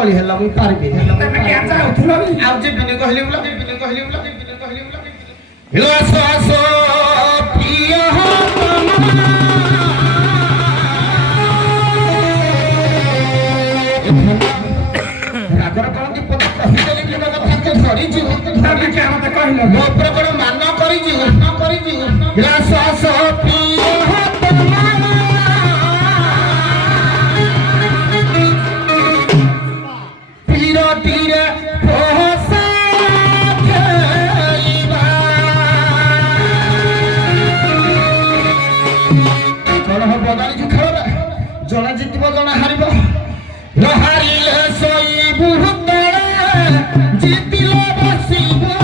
कली है लगी पारबे तमे क्या चाहथुलो आउ जे बिने कहली बोला हिलो आसो आसो प्रिय हो रागर कोन दीपक कहि देली कि कथा के धरि जी तमे क्या मत कहलो मो ऊपर कोन मान करि जी हिलो आसो आसो प्रिय हो तीरे पोसा खेलिबा चल हो बगाली जो खेलबा जणा जितबो जणा हारिबो न हारिले सोईबु तळे जितिले बसिबो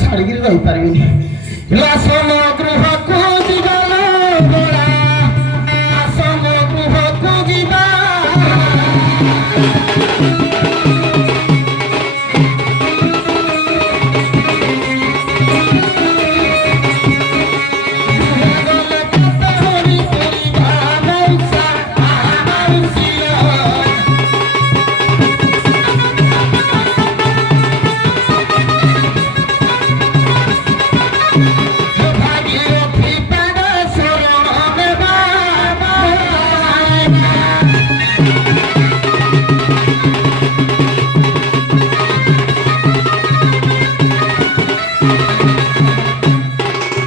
छाड़ी रही पारि समग्र